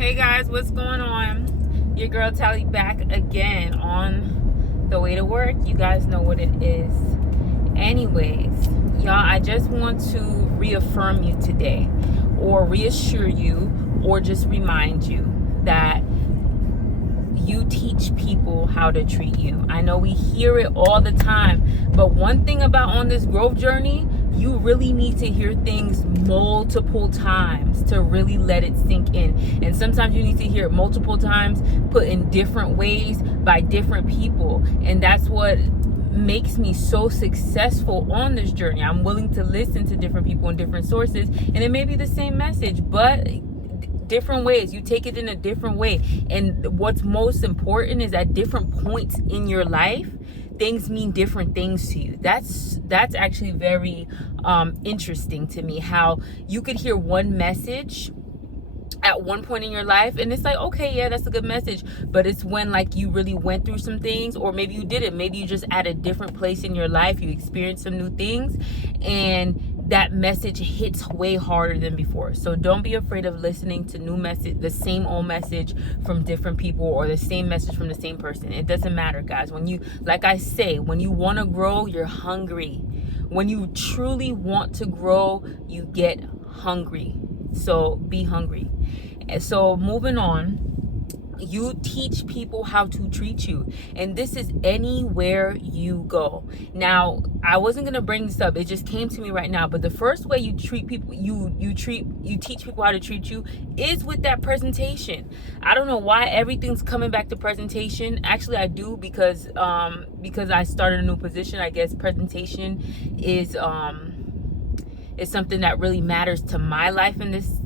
Hey guys, what's going on? Your girl Tally back again on the way to work. You guys know what it is. Anyways, y'all, I just want to reaffirm you today, or reassure you, or just remind you that you teach people how to treat you. I know we hear it all the time, but one thing about on this growth journey, you really need to hear things multiple times to really let it sink in. And sometimes you need to hear it multiple times, put in different ways by different people. And that's what makes me so successful on this journey. I'm willing to listen to different people and different sources, and it may be the same message, but different ways. You take it in a different way. And what's most important is at different points in your life, things mean different things to you. That's actually very interesting to me, how you could hear one message at one point in your life and it's like, okay, yeah, that's a good message, but it's when like you really went through some things, or maybe you didn't, maybe you just at a different place in your life, you experienced some new things, and that message hits way harder than before. So don't be afraid of listening to new message, the same old message from different people, or the same message from the same person. It doesn't matter, guys. When you, like I say, when you want to grow, you're hungry. When you truly want to grow, you get hungry. So be hungry. And so moving on, you teach people how to treat you, and this is anywhere you go. Now, I wasn't gonna bring this up, it just came to me right now, but the first way you treat people, you teach people how to treat you is with that presentation. I don't know why everything's coming back to presentation. Actually, I do, because I started a new position. I guess presentation is something that really matters to my life in this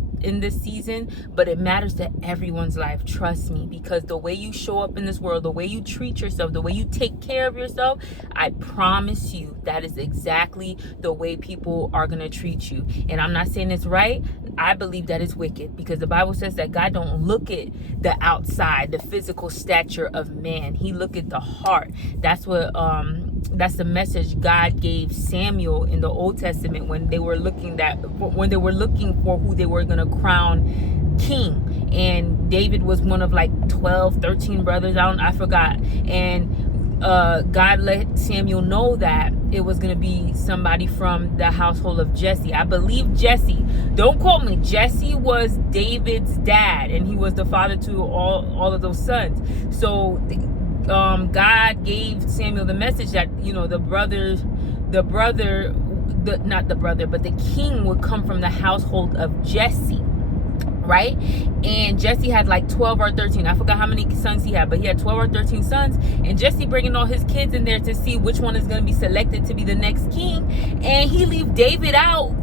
season, but it matters to everyone's life, trust me, because the way you show up in this world, the way you treat yourself, the way you take care of yourself, I promise you that is exactly the way people are going to treat you. And I'm not saying it's right. I believe that it's wicked, because the Bible says that God don't look at the outside, the physical stature of man. He look at the heart. That's what that's the message God gave Samuel in the Old Testament when they were looking for who they were going to crown king. And David was one of like 12, 13 brothers. I forgot. And God let Samuel know that it was going to be somebody from the household of Jesse. I believe Jesse. Don't quote me. Jesse was David's dad, and he was the father to all of those sons. So God gave Samuel the message that, the king would come from the household of Jesse, right? And Jesse had like 12 or 13. I forgot how many sons he had, but he had 12 or 13 sons. And Jesse bringing all his kids in there to see which one is going to be selected to be the next king. And he leave David out,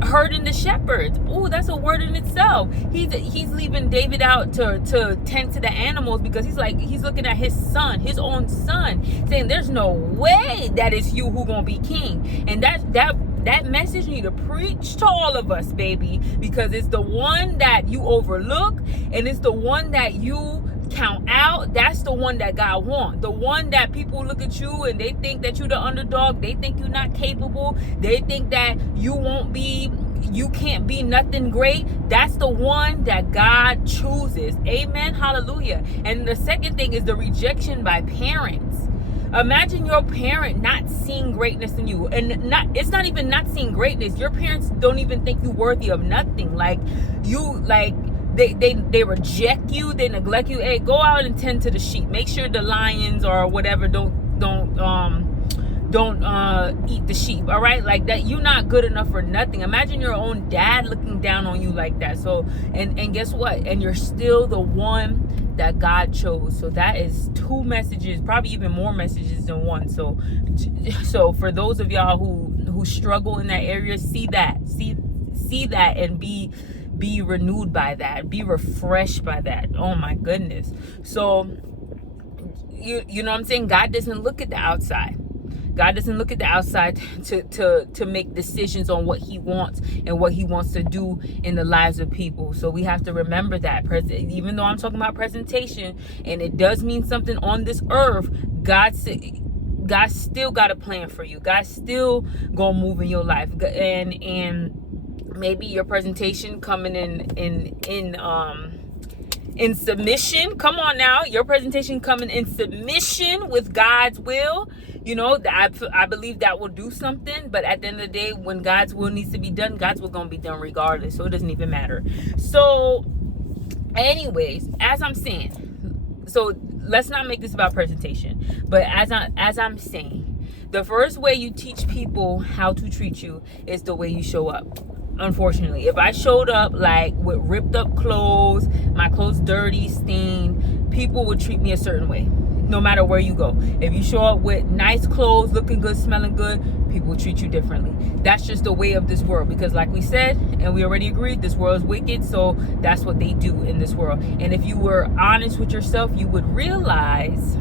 herding the shepherds. Oh, that's a word in itself. He's leaving David out to tend to the animals, because he's looking at his son, his own son, saying there's no way that it's you who gonna be king. And that message need to preach to all of us, baby, because it's the one that you overlook, and it's the one that you count out. That's the one that God wants. The one that people look at you and they think that you're the underdog. They think you're not capable. They think that you can't be nothing great. That's the one that God chooses. Amen. Hallelujah. And the second thing is the rejection by parents. Imagine your parent not seeing greatness in you, and it's not even not seeing greatness. Your parents don't even think you worthy of nothing. They reject you, they neglect you. Hey, go out and tend to the sheep. Make sure the lions or whatever don't eat the sheep. All right, like that. You're not good enough for nothing. Imagine your own dad looking down on you like that. So and guess what? And you're still the one that God chose. So that is two messages, probably even more messages than one. So for those of y'all who struggle in that area, see that and be renewed by that, be refreshed by that. Oh my goodness. So you know what I'm saying? God doesn't look at the outside. God doesn't look at the outside to make decisions on what he wants and what he wants to do in the lives of people. So we have to remember that. Even though I'm talking about presentation, and it does mean something on this earth, God still got a plan for you. God still gonna move in your life. And maybe your presentation coming in in submission. Come on now, your presentation coming in submission with God's will. You know, I believe that will do something. But at the end of the day, when God's will needs to be done, God's will gonna be done regardless. So it doesn't even matter. So anyways, as I'm saying, so let's not make this about presentation. But as I'm saying, the first way you teach people how to treat you is the way you show up. Unfortunately, if I showed up like with ripped up clothes, my clothes dirty, stained, people would treat me a certain way. No matter where you go. If you show up with nice clothes, looking good, smelling good, people treat you differently. That's just the way of this world. Because like we said, and we already agreed, this world is wicked. So that's what they do in this world. And if you were honest with yourself, you would realize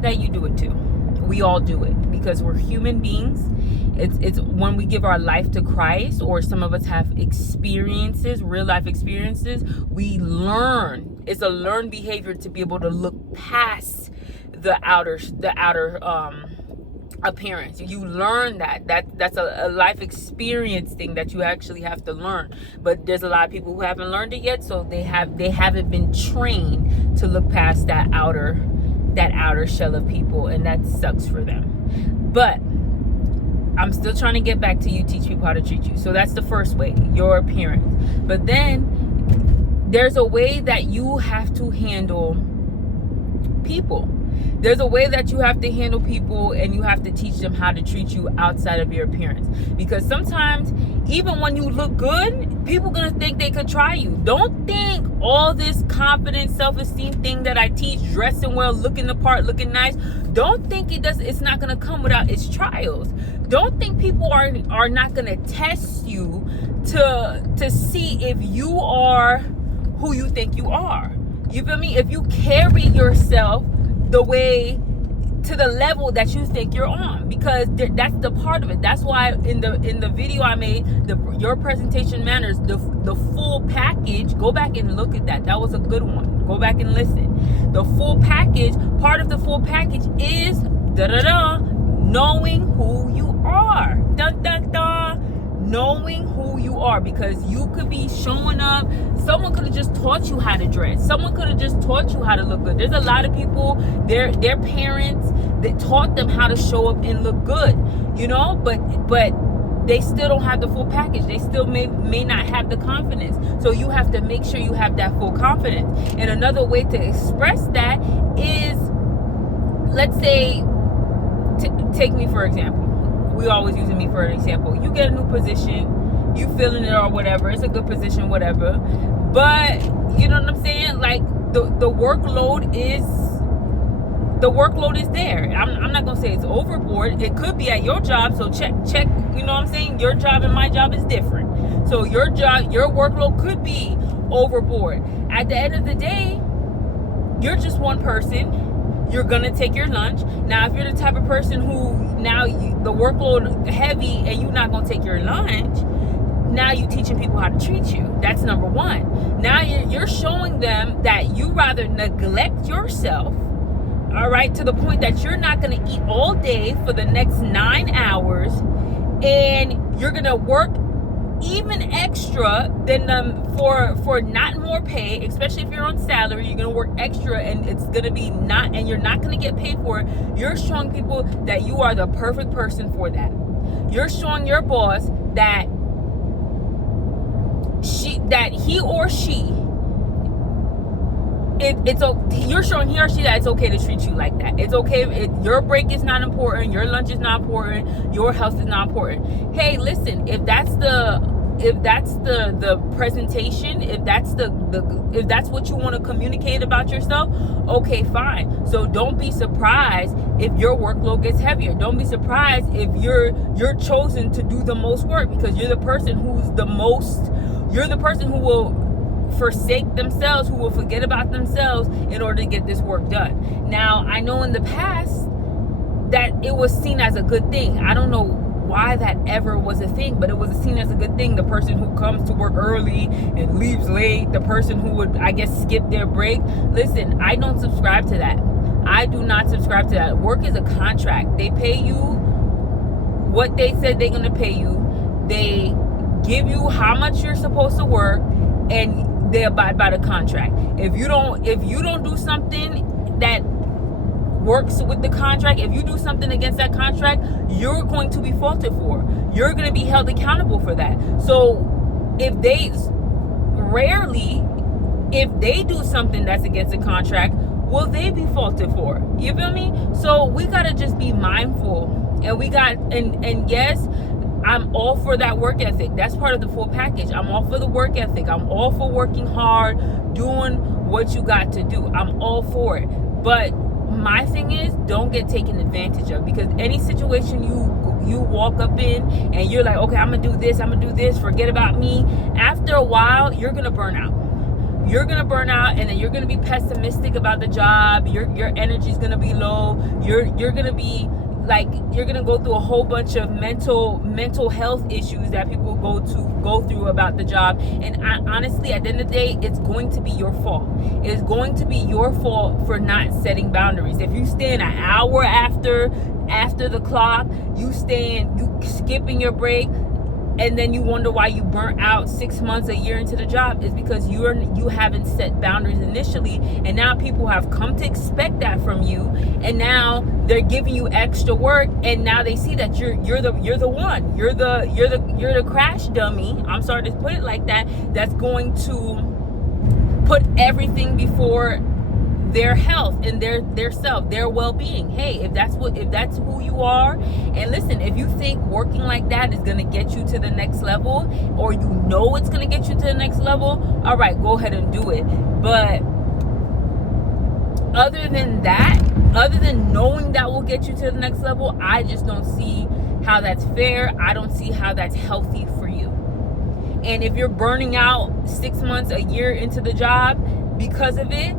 that you do it too. We all do it because we're human beings. It's when we give our life to Christ, or some of us have experiences, real life experiences, we learn. It's a learned behavior to be able to look past the outer appearance. You learn that's a life experience thing that you actually have to learn. But there's a lot of people who haven't learned it yet, so they haven't been trained to look past that outer shell of people, and that sucks for them. But I'm still trying to get back to you teach people how to treat you. So that's the first way, your appearance. But then there's a way that you have to handle people. There's a way that you have to handle people, and you have to teach them how to treat you outside of your appearance. Because sometimes, even when you look good, people gonna think they could try you. Don't think all this confidence, self-esteem thing that I teach, dressing well, looking the part, looking nice, don't think it's not gonna come without its trials. Don't think people are not gonna test you to see if you are who you think you are. You feel me? If you carry yourself the way, to the level that you think you're on, because that's the part of it. That's why in the video I made, your presentation matters, the full package. Go back and look at that. That was a good one. Go back and listen. The full package, part of the full package is knowing who you are. Dun dun dun. Knowing who you are, because you could be showing up. Someone could have just taught you how to dress. Someone could have just taught you how to look good. There's a lot of people, their parents that taught them how to show up and look good, you know, but they still don't have the full package. They still may not have the confidence. So you have to make sure you have that full confidence. And another way to express that is, let's say, take me for example. We always using me for an example. You get a new position, you feeling it or whatever. It's a good position, whatever. But you know what I'm saying? Like the workload is there. I'm not gonna say it's overboard. It could be at your job. So check. You know what I'm saying? Your job and my job is different. So your job, your workload could be overboard. At the end of the day, you're just one person. You're gonna take your lunch. Now, if you're the type of person who the workload heavy and you're not gonna take your lunch, now you're teaching people how to treat you. That's number one. Now you're showing them that you rather neglect yourself, all right, to the point that you're not gonna eat all day for the next 9 hours, and you're gonna work even extra than them for not more pay, especially if you're on salary. You're gonna work extra, and it's gonna be and you're not gonna get paid for it. You're showing people that you are the perfect person for that. You're showing your boss that he or she, you're showing he or she that it's okay to treat you like that. It's okay. Your break is not important. Your lunch is not important. Your health is not important. Hey, listen, if that's the presentation, if that's what you want to communicate about yourself, okay, fine. So don't be surprised if your workload gets heavier. Don't be surprised if you're chosen to do the most work, because you're the person who will forsake themselves, who will forget about themselves in order to get this work done. Now, I know in the past that it was seen as a good thing. I don't know why that ever was a thing, but it was seen as a good thing. The person who comes to work early and leaves late, the person who would, I guess, skip their break. Listen, I don't subscribe to that. I do not subscribe to that. Work is a contract. They pay you what they said they're going to pay you. They give you how much you're supposed to work, and they abide by the contract. If you don't do something that works with the contract, if you do something against that contract, you're going to be faulted for. You're going to be held accountable for that. So if they do something that's against the contract, will they be faulted for? You feel me? So we got to just be mindful. And yes, I'm all for that work ethic. That's part of the full package. I'm all for the work ethic. I'm all for working hard, doing what you got to do. I'm all for it. But my thing is, don't get taken advantage of, because any situation you walk up in and you're like, okay, I'm gonna do this, forget about me. After a while, you're gonna burn out. You're gonna burn out, and then you're gonna be pessimistic about the job. Your energy's gonna be low. You're gonna be like, you're gonna go through a whole bunch of mental health issues that people go through about the job. And honestly, at the end of the day, it's going to be your fault. It's going to be your fault for not setting boundaries. If you stand an hour after the clock, you skipping your break, and then you wonder why you burnt out 6 months, a year into the job, is because you haven't set boundaries initially, and now people have come to expect that from you, and now they're giving you extra work, and now they see that you're the one, you're the crash dummy. I'm sorry to put it like that. That's going to put everything before their health and their self, their well-being. Hey, if that's who you are, and listen, if you think working like that is going to get you to the next level, or you know it's going to get you to the next level, all right, go ahead and do it. But other than knowing that will get you to the next level, I just don't see how that's fair. I don't see how that's healthy for you. And if you're burning out 6 months, a year into the job because of it,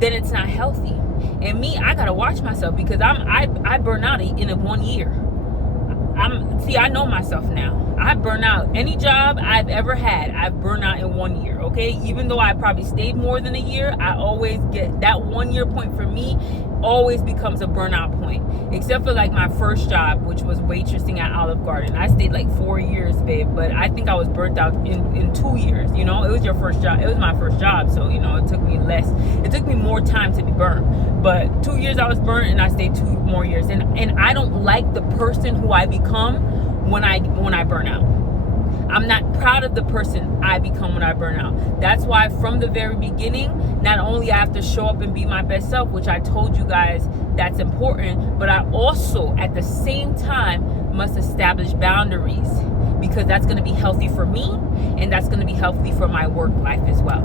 then it's not healthy. And me, I gotta watch myself, because I burn out in 1 year. I know myself now. I burn out. Any job I've ever had, I've burned out in 1 year. Okay, even though I probably stayed more than a year, I always get that 1 year point. For me, always becomes a burnout point. Except for like my first job, which was waitressing at Olive Garden. I stayed like 4 years, babe, but I think I was burnt out in 2 years. You know, it was your first job. It was my first job, so you know, it took me more time to be burnt. But 2 years I was burnt, and I stayed 2 more years. And I don't like the person who I become when I burn out. I'm not proud of the person I become when I burn out. That's why from the very beginning, not only I have to show up and be my best self, which I told you guys that's important, but I also at the same time must establish boundaries, because that's going to be healthy for me, and that's going to be healthy for my work life as well.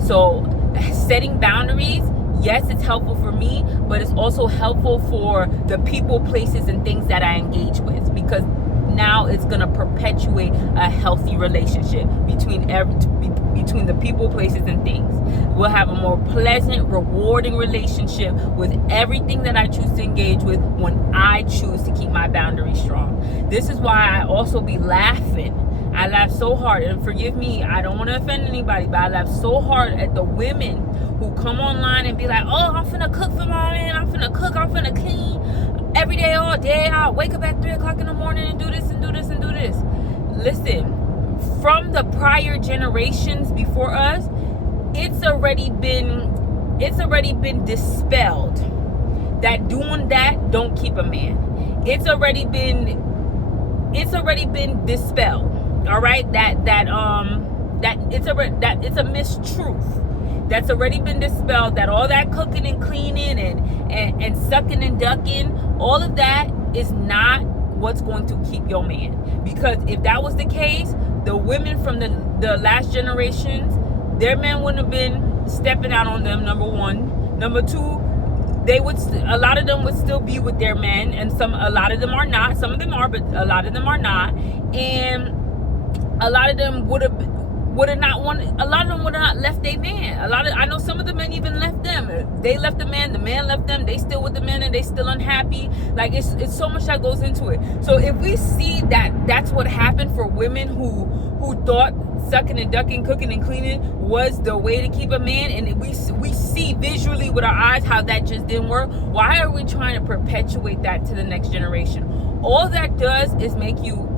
So setting boundaries, yes, it's helpful for me, but it's also helpful for the people, places, and things that I engage with, because now it's going to perpetuate a healthy relationship between the people, places, and things. We'll have a more pleasant, rewarding relationship with everything that I choose to engage with when I choose to keep my boundaries strong. This is why I also be laughing. I laugh so hard, and forgive me, I don't want to offend anybody, but I laugh so hard at the women who come online and be like, oh, I'm finna cook for my man, I'm finna cook, I'm finna clean every day, all day. I'll wake up at 3 o'clock in the morning and do this and do this and do this. Listen, from the prior generations before us, it's already been dispelled that doing that don't keep a man. It's already been dispelled. All right, that it's a mistruth. That's already been dispelled, that all that cooking and cleaning and sucking and ducking, all of that is not what's going to keep your man. Because if that was the case, the women from the last generations, their men wouldn't have been stepping out on them, number one. Number two, a lot of them would still be with their men, and a lot of them are not. Some of them are, but a lot of them are not. And a lot of them would have not left their man. I know some of the men even left them. They left the man left them, they still with the men, and they still unhappy. Like, it's so much that goes into it. So if we see that that's what happened for women who thought sucking and ducking, cooking and cleaning was the way to keep a man, and we see visually with our eyes how that just didn't work, why are we trying to perpetuate that to the next generation? All that does is make you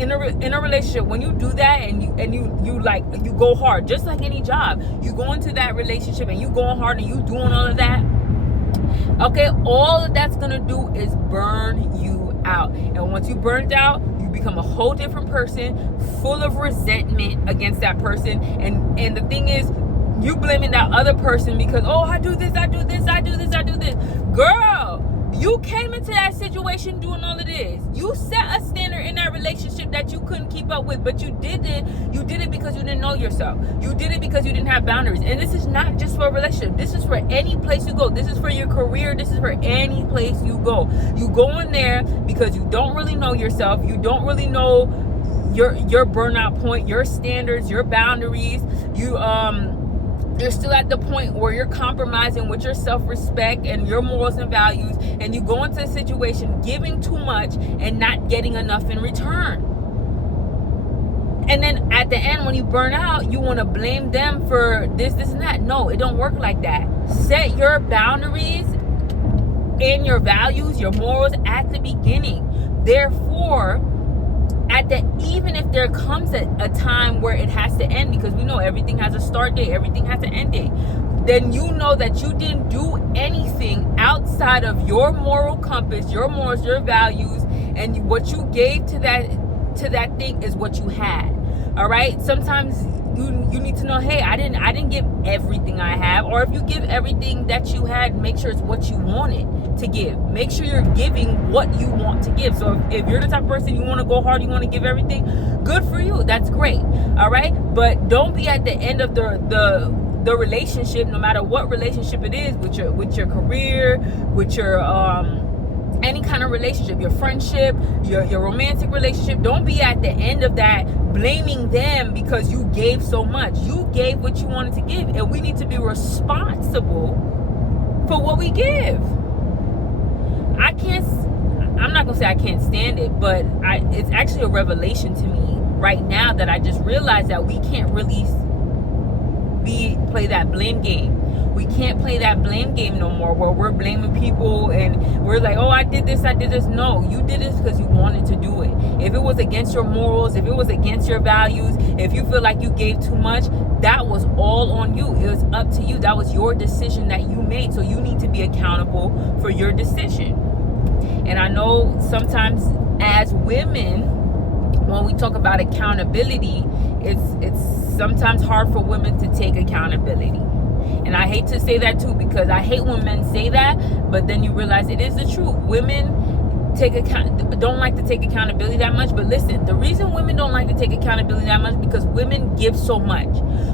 in a relationship, when you do that and you go hard, just like any job, you go into that relationship and you going hard and you doing all of that, okay, all that's gonna do is burn you out. And once you burned out, you become a whole different person, full of resentment against that person. And the thing is, you blaming that other person because, oh, I do this. Girl, you came into that situation doing all of this. You set a standard in that relationship that you couldn't keep up with, but you did it because you didn't know yourself. You did it because you didn't have boundaries. And this is not just for a relationship. This is for any place you go. This is for your career. This is for any place you go. You go in there because you don't really know yourself. You don't really know your burnout point, your standards, your boundaries. You're still at the point where you're compromising with your self-respect and your morals and values, and you go into a situation giving too much and not getting enough in return. And then at the end, when you burn out, you want to blame them for this and that. No, it don't work like that. Set your boundaries and your values, your morals at the beginning. Therefore, even if there comes a time where it has to end, because we know everything has a start date, everything has an end date, then you know that you didn't do anything outside of your moral compass, your morals, your values, and what you gave to that thing is what you had. All right. Sometimes you need to know, hey, I didn't give everything I have. Or if you give everything that you had, make sure it's what you wanted to give. Make sure you're giving what you want to give. So if you're the type of person, you want to go hard, you want to give everything, good for you. That's great. All right. But don't be at the end of the relationship, no matter what relationship it is, with your career, with your any kind of relationship, your friendship, your romantic relationship. Don't be at the end of that blaming them because you gave so much. You gave what you wanted to give, and we need to be responsible for what we give. I'm not gonna say I can't stand it, but it's actually a revelation to me right now that I just realized that we can't really play that blame game. We can't play that blame game no more, where we're blaming people and we're like, oh, I did this. No, you did this because you wanted to do it. If it was against your morals, if it was against your values, if you feel like you gave too much, that was all on you. It was up to you. That was your decision that you made. So you need to be accountable for your decision. And I know sometimes as women, when we talk about accountability, it's sometimes hard for women to take accountability. And I hate to say that too, because I hate when men say that, but then you realize it is the truth. Women don't like to take accountability that much. But listen, the reason women don't like to take accountability that much, because women give so much.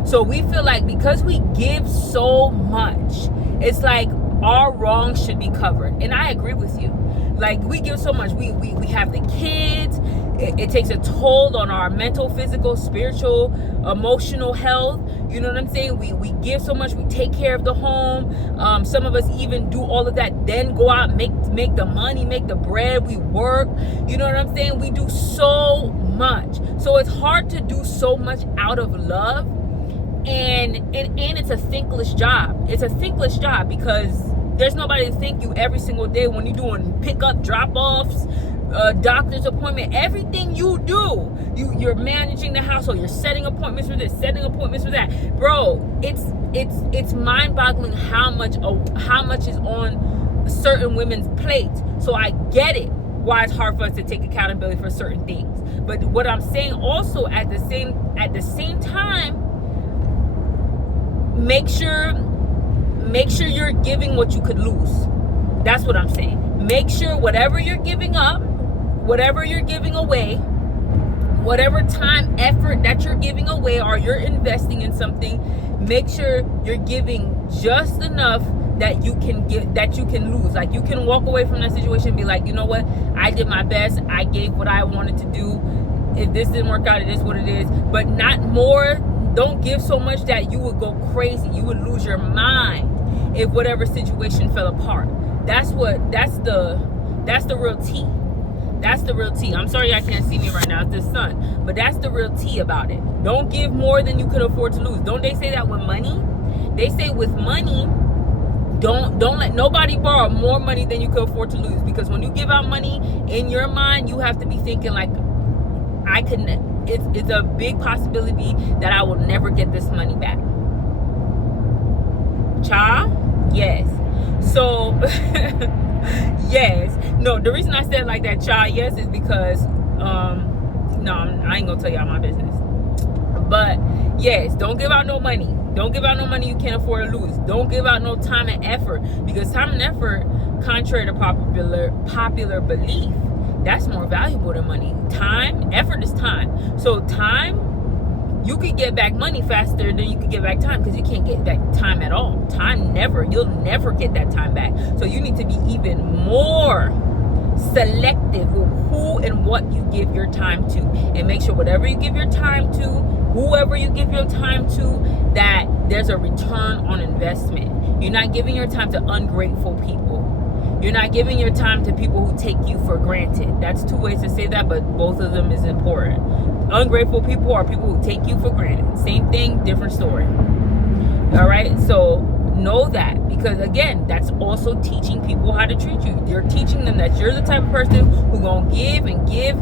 So we feel like because we give so much, it's like our wrongs should be covered. And I agree with you. Like, we give so much. We have the kids. It takes a toll on our mental, physical, spiritual, emotional health. You know what I'm saying? We give so much. We take care of the home. Some of us even do all of that, then go out, make the money, make the bread. We work. You know what I'm saying? We do so much. So it's hard to do so much out of love. And it's a thankless job. It's a thankless job because there's nobody to thank you every single day when you're doing pickup, drop-offs, doctor's appointment, everything you do. You're managing the household. You're setting appointments for this, setting appointments for that. Bro, it's mind-boggling how much is on certain women's plates. So I get it why it's hard for us to take accountability for certain things. But what I'm saying also at the same time, make sure you're giving what you could lose. That's what I'm saying. Make sure whatever you're giving up, whatever you're giving away, whatever time, effort that you're giving away or you're investing in something, make sure you're giving just enough that you can lose. Like, you can walk away from that situation and be like, you know what? I did my best. I gave what I wanted to do. If this didn't work out, it is what it is. But not more. Don't give so much that you would go crazy. You would lose your mind if whatever situation fell apart. That's the real tea. That's the real tea. I'm sorry I can't see me right now. It's the sun. But that's the real tea about it. Don't give more than you could afford to lose. Don't they say that with money? They say with money, don't let nobody borrow more money than you could afford to lose. Because when you give out money, in your mind, you have to be thinking like, it's a big possibility that I will never get this money back. Child, yes. So yes. No, the reason I said like that, child, yes, is because no, I ain't gonna tell y'all my business. But yes, don't give out no money. Don't give out no money you can't afford to lose. Don't give out no time and effort, because time and effort, contrary to popular belief, that's more valuable than money. Time, effort is time. So time, you could get back money faster than you could get back time, because you can't get back time at all. Time you'll never get that time back. So you need to be even more selective with who and what you give your time to, and make sure whatever you give your time to, whoever you give your time to, that there's a return on investment. You're not giving your time to ungrateful people. You're not giving your time to people who take you for granted. That's two ways to say that, but both of them is important. Ungrateful people are people who take you for granted. Same thing, different story. All right, so know that, because again, that's also teaching people how to treat you. You're teaching them that you're the type of person who's gonna give and give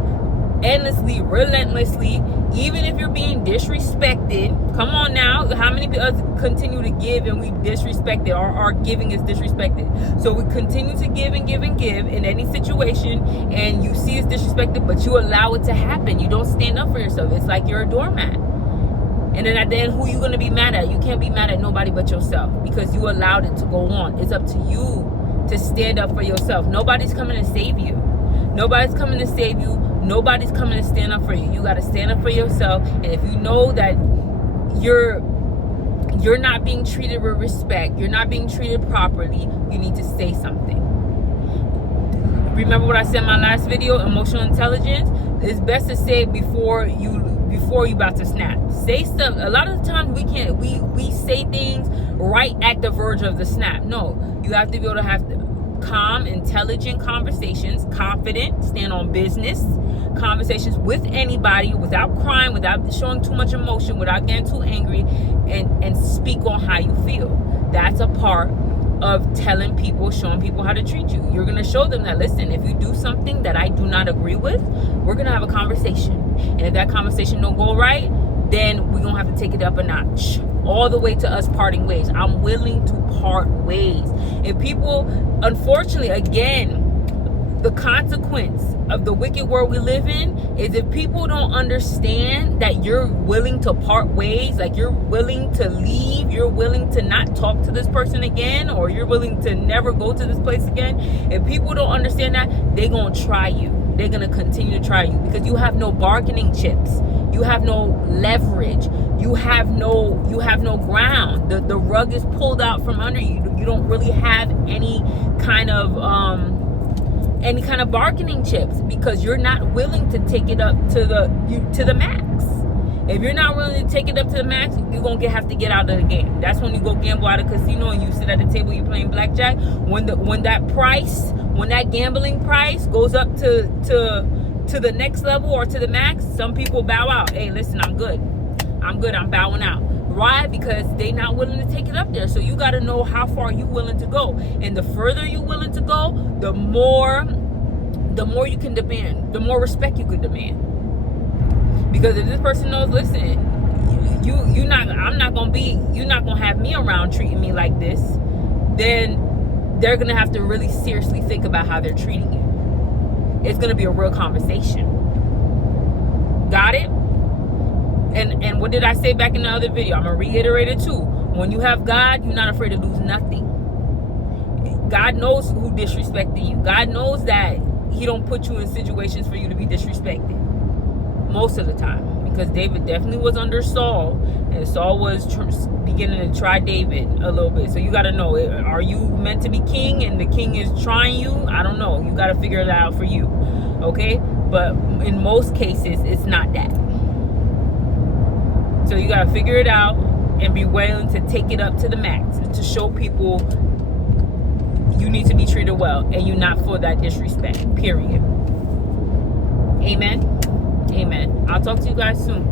endlessly, relentlessly, even if you're being disrespected. Come on now, how many of us continue to give and we disrespected, or our giving is disrespected? So we continue to give and give and give in any situation, and you see it's disrespected, but you allow it to happen. You don't stand up for yourself. It's like you're a doormat. And then at the end, who you gonna be mad at? You can't be mad at nobody but yourself, because you allowed it to go on. It's up to you to stand up for yourself. Nobody's coming to save you. Nobody's coming to save you. Nobody's coming to stand up for you. You got to stand up for yourself. And if you know that you're not being treated with respect, you're not being treated properly, you need to say something. Remember what I said in my last video, emotional intelligence? It's best to say it before you about to snap. Say stuff. A lot of the time we say things right at the verge of the snap. No, you have to be able to have calm, intelligent conversations, confident, stand on business conversations with anybody without crying, without showing too much emotion, without getting too angry, and speak on how you feel. That's a part of telling people, showing people how to treat you. You're going to show them that, listen, if you do something that I do not agree with, we're going to have a conversation. And if that conversation don't go right, then we're going to have to take it up a notch, all the way to us parting ways. I'm willing to part ways. If people, unfortunately, again, the consequence of the wicked world we live in is if people don't understand that you're willing to part ways, like you're willing to leave, you're willing to not talk to this person again, or you're willing to never go to this place again. If people don't understand that, they're going to try you. They're going to continue to try you, because you have no bargaining chips. You have no leverage. You have no ground. The rug is pulled out from under you. You don't really have any kind of bargaining chips, because you're not willing to take it up to the max. If you're not willing to take it up to the max, you're going to have to get out of the game. That's when you go gamble at a casino and you sit at the table, you're playing blackjack. When that gambling price goes up to the next level or to the max, some people bow out. Hey, listen, I'm good, I'm bowing out. Why? Because they not willing to take it up there. So you got to know how far you willing to go. And the further you willing to go, the more you can demand, the more respect you can demand. Because if this person knows, listen, you're not gonna have me around treating me like this, then they're gonna have to really seriously think about how they're treating you. It's gonna be a real conversation. Got it? And what did I say back in the other video? I'm gonna reiterate it too. When you have God, you're not afraid to lose nothing. God knows who disrespected you. God knows that He don't put you in situations for you to be disrespected most of the time, because David definitely was under Saul, and Saul was beginning to try David a little bit. So you got to know, are you meant to be king and the king is trying you? I don't know. You got to figure it out for you. Okay? But in most cases, it's not that. So you got to figure it out and be willing to take it up to the max to show people you need to be treated well, and you're not for that disrespect, period. Amen. Amen. I'll talk to you guys soon.